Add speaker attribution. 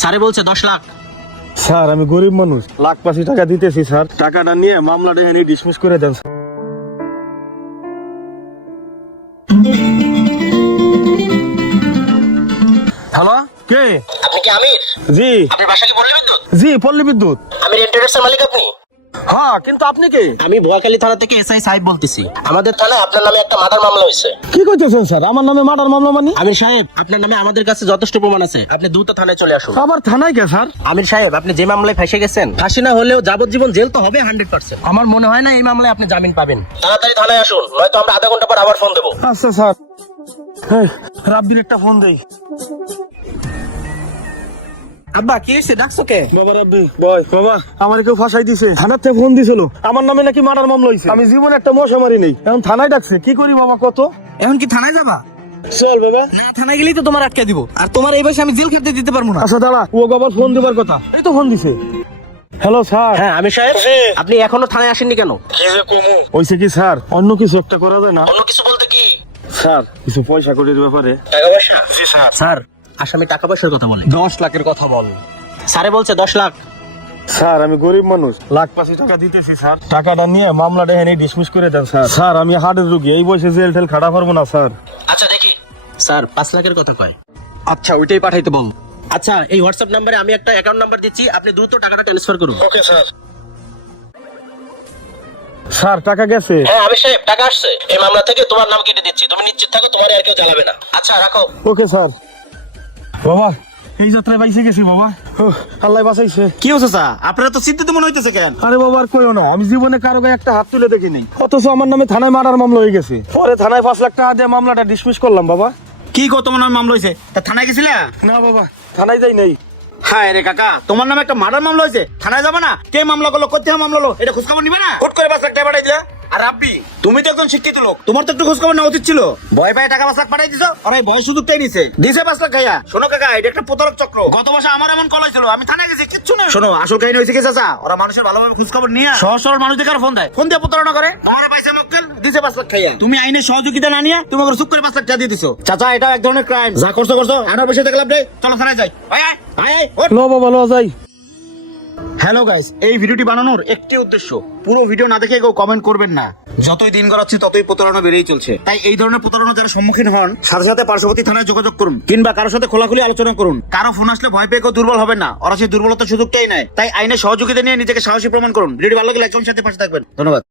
Speaker 1: স্যারে বলছে দশ লাখ।
Speaker 2: স্যার আমি গরিব মানুষ। লাখ পাঁচি টাকা দিতেছি স্যার। টাকাটা নিয়ে মামলাটা এখানে ডিসমিস করে দেন হ্যালো? কে?
Speaker 1: আপনি কি আমির?
Speaker 2: জি।
Speaker 1: আপনি বাসা কি পল্লী বিদ্যুৎ?
Speaker 2: জি পল্লী বিদ্যুৎ।
Speaker 1: আমি রেন্টেডের মালিক আপনি?
Speaker 2: হ্যাঁ কিন্তু আপনি কে?
Speaker 1: আমি ভুয়াখালী থানা থেকে এসআই সাহেব বলতেছি। আমাদের থানায় আপনার নামে একটা মার্ডার মামলা হয়েছে।
Speaker 2: কি করতেছেন স্যার? আমার নামে মার্ডার মামলা মানি?
Speaker 1: আমির সাহেব আপনার নামে আমাদের কাছে যথেষ্ট প্রমাণ আছে। আপনি দ্রুত থানায় চলে আসুন।
Speaker 2: আবার থানায় কে স্যার?
Speaker 1: আমির সাহেব আপনি যে মামলায় ফেসে গেছেন ফাঁসি না হলেও যাবজ্জীবন জেল তো হবে হান্ড্রেড পার্সেন্ট আমার মনে হয় না এই মামলায় আপনি জামিন পাবেন। তাড়াতাড়ি থানায় আসুন নয়তো আমরা আধা ঘণ্টা পর আবার ফোন দেবো।
Speaker 2: আচ্ছা স্যার। এই, রাব্বির একটা ফোন দেই।
Speaker 1: আব্বা কি হয়েছে? ডাকছো কে?
Speaker 2: বাবা রাব্বি বয়। বাবা। আমার কেউ ফাঁসাই দিছে। থানার থেকে ফোন দিছিল। আমার নামে নাকি মার্ডার মামলা হয়েছে আমি জীবনে একটা মশা মারি নেই। এখন থানায় ডাকছে। কি করি বাবা কত?
Speaker 1: এখন কি থানায় যাবা?
Speaker 2: চল বাবা।
Speaker 1: না থানায় গেলেই তো তোমার আটকে দিব। আর তোমার এই বয়সে আমি জেল খেতে দিতে পারব না।
Speaker 2: আচ্ছা দাঁড়া। ও আবার ফোন দিবার কথা। এই তো ফোন দিছে। Hello sir.
Speaker 1: হ্যাঁ আমি সাহেব আপনি এখনও থানায় আসেননি কেন?
Speaker 2: হইছে কি স্যার? অন্য কিছু একটা করা যায় না।
Speaker 1: অন্য কিছু বলতে কি?
Speaker 2: স্যার কিছু পয়সা কড়ির ব্যাপারে।
Speaker 1: টাকা পয়সা?
Speaker 2: জি স্যার।
Speaker 1: স্যার আসামি টাকা পয়সার কথা বলে।
Speaker 2: দশ লাখের কথা বল।
Speaker 1: স্যারে বলছে দশ লাখ।
Speaker 2: স্যার আমি গরিব মানুষ। লাখ পাঁচি টাকা দিতেছি স্যার। টাকাটা নিয়ে মামলাটা এখানে ডিসমিস করে দেন স্যার। স্যার আমি হার্টের রুগী এই বয়সে জেল টেল খাটা পারব না স্যার।
Speaker 1: আচ্ছা দেখি। স্যার পাঁচ লাখের কথা কয়। আচ্ছা ওইটাই পাঠাইতে বল। আচ্ছা এই হোয়াটসঅ্যাপ নাম্বারে আমি একটা অ্যাকাউন্ট নাম্বার দিচ্ছি আপনি দ্রুত টাকাটা ট্রান্সফার করুন।
Speaker 2: Okay sir. স্যার টাকা গেছে।
Speaker 1: হ্যাঁ আমি সাহেব টাকা আসছে। এই মামলা থেকে তোমার নাম কেটে দিচ্ছি। তুমি নিশ্চিত থাকো তোমার আর কেউ জ্বালাবে না। আচ্ছা রাখো।
Speaker 2: Okay sir. বাবা। এই যাত্রায় পাইছে গেছি বাবা। আল্লাহ বাঁচাইছে।
Speaker 3: কি হচ্ছে স্যার? আপনারা তো চিন্তিত মনে হইতেছে কেন?
Speaker 2: আরে বাবা আর কইও না আমি জীবনে কারও গায়ে একটা হাত তুলে দেখিনি। অথচ আমার নামে থানায় মারার মামলা হয়ে গেছে। পরে থানায় পাঁচ লাখ টাকা দিয়ে মামলাটা ডিসমিস করলাম বাবা।
Speaker 3: কি গো তোমার নামে মামলা হয়েছে তা থানায় গেছিলা?
Speaker 2: না বাবা থানায় যাই নাই।
Speaker 3: হ্যাঁ রে কাকা তোমার নামে একটা মার্ডার মামলা হয়েছে থানায় যাবে না? কে মামলা করল কোথায় মামলা হলো? এটা খোঁজখবর নিবে না? হুট করে পাঁচ লাখ টাকা পাঠাই দিলা আর রাব্বি তুমি তো একজন শিক্ষিত লোক। তোমার তো একটু খোঁজখবর নেওয়া উচিত ছিল। ভয় পায় টাকা পাঁচ লাখ পাঠাই দিছো? আর এই ভয় সুযোগটাই নিছে। দিছে পাঁচ লাখ খাইয়া শোনো কাকা এটা একটা প্রতারক চক্র। গত বছর আমার এমন কল হয়েছিল আমি থানায় গেছি কিচ্ছু না শোনো আসল কাহিনী হয়েছে কি চাচা? ওরা মানুষের ভালোভাবে খোঁজখবর নিয়ে সহজ সরল মানুষদের কার ফোন দেয়? ফোন দিয়ে প্রতারণা করে। আমার পয়সা মক্কেল দিছে পাঁচ লাখ খাইয়া। তুমি আইনের সহযোগিতা না নিয়ে তুমি ওকে চুপ করে পাঁচ লাখ টাকা দিয়ে দিছো। চাচা এটা এক ধরনের ক্রাইম যা করছ করছ। আনার বসে দেখলাম রে চলো থানায় যাই। আয় আয়। আয় আয়
Speaker 2: লো বাবা লো যাই।
Speaker 3: হ্যালো গাইস এই ভিডিওটি বানানোর একটি উদ্দেশ্য, পুরো ভিডিও না দেখে কেউ কমেন্ট করবেন না। যতই দিন গড়াচ্ছে, ততই প্রতারণা বেড়েই চলছে। তাই এই ধরনের প্রতারণা যারা সম্মুখীন হন, সাথে সাথে পার্শ্ববর্তী থানায় যোগাযোগ করুন, কিংবা কারোর সাথে খোলাখুলি আলোচনা করুন। কারও ফোন আসলে ভয় পেয়ে কেউ দুর্বল হবে না, ওরা সেই দুর্বলতার সুযোগটাই নেয়। তাই আইনের সহযোগিতা নিয়ে নিজেকে সাহসী প্রমাণ করুন। ভিডিওটি ভালো লাগলে একজন সাথে পাশে থাকবেন। ধন্যবাদ।